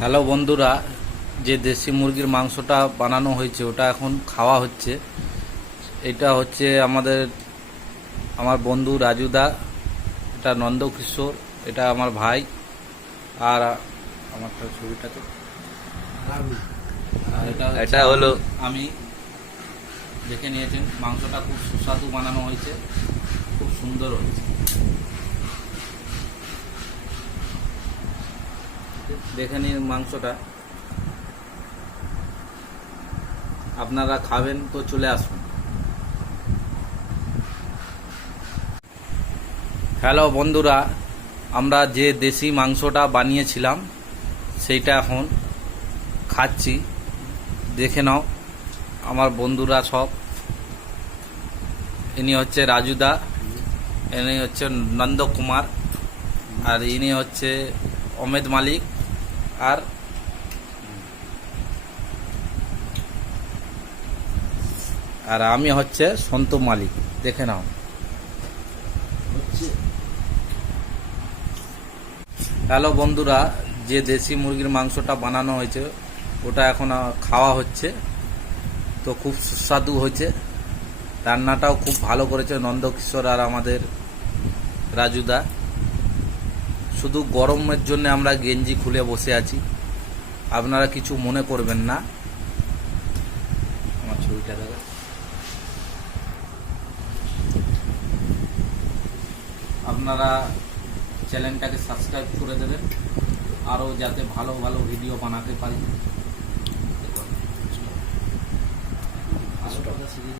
Hello বন্ধুরা, যে দেশি মুরগির মাংসটা বানানো হয়েছে ওটা এখন খাওয়া হচ্ছে। এটা হচ্ছে আমার বন্ধু রাজুদা, এটা নন্দকিশোর, এটা আমার ভাই। আর আমার ছবিটা তো এটা হলো আমি। দেখে নিয়েছেন মাংসটা খুব সুস্বাদু বানানো হয়েছে, খুব সুন্দর হয়েছে। দেখে নিন মাংসটা, আপনারা খাবেন তো চলে আসুন। হ্যালো বন্ধুরা, আমরা যে দেশি মাংসটা বানিয়েছিলাম সেইটা এখন খাচ্ছি। দেখে নাও আমার বন্ধুরা সব। ইনি হচ্ছে রাজুদা, ইনি হচ্ছে নন্দকুমার, আর ইনি হচ্ছে অমেদ মালিক, আর আমি হচ্ছে সন্তু মালিক। দেখে নাও। হ্যালো বন্ধুরা, যে দেশি মুরগির মাংসটা বানানো হয়েছে ওটা এখন খাওয়া হচ্ছে। তো খুব সুস্বাদু হয়েছে, রান্নাটাও খুব ভালো করেছে নন্দকিশোর আর আমাদের রাজুদা। শুধু গরমের জন্য আমরা গেঞ্জি খুলে বসে আছি, আপনারা কিছু মনে করবেন না। আমার ছবিটা দেখা, আপনারা চ্যানেলটাকে সাবস্ক্রাইব করে দেবেন, আরও যাতে ভালো ভালো ভিডিও বানাতে পারি।